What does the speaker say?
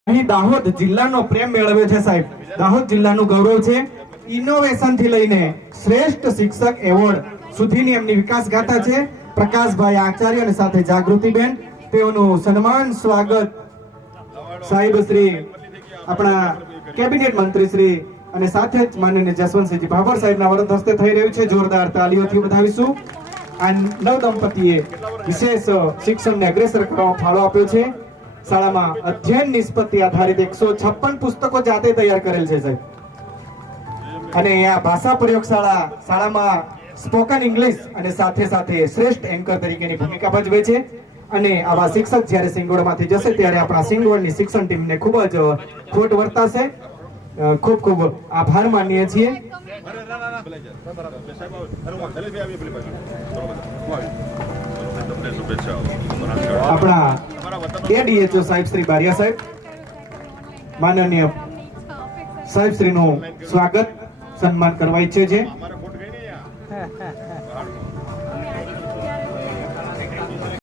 અહીં દાહોદ જિલ્લાનો પ્રેમ મેળવ્યો છે સાહેબ. દાહોદ જિલ્લાનું ગૌરવ છે. ઇનોવેશન થી લઈને શ્રેષ્ઠ શિક્ષક એવોર્ડ સુધીની એમની વિકાસ ગાથા છે. પ્રકાશભાઈ આચાર્ય અને સાથે જાગૃતિબેન, તેઓનું સન્માન સ્વાગત સાહેબ શ્રી આપણા કેબિનેટ મંત્રી શ્રી અને સાથે જ માનનીય જસવંતસિંહજી ભાભોર સાહેબના વરદ હસ્તે થઈ રહ્યું છે. જોરદાર તાળીઓથી વધાવીશું. આ નવ દંપતીએ વિશેષ શિક્ષણને અગ્રેસર કરવામાં ફાળો આપ્યો છે. શાળામાં અધ્યયન નિષ્પત્તિ આધારિત 156 પુસ્તકો જાતે તૈયાર કરેલ છે સાહેબ. અને આ ભાષા પ્રયોગશાળા શાળામાં સ્પોકન ઇંગ્લિશ અને સાથે સાથે શ્રેષ્ઠ એન્કર તરીકેની ભૂમિકા ભજવે છે. અને આવા શિક્ષક જ્યારે સિંગોડમાંથી જશે ત્યારે આપણા સિંગોડની શિક્ષણ ટીમને ખૂબ જ ખોટ વર્તાશે. ખૂબ ખૂબ આભાર માનીએ છીએ. આપણા એડીએચઓ સાહેબ શ્રી બારિયા સાહેબ, માનનીય સાહેબ શ્રીનું સ્વાગત સન્માન કરવા ઈચ્છે છે.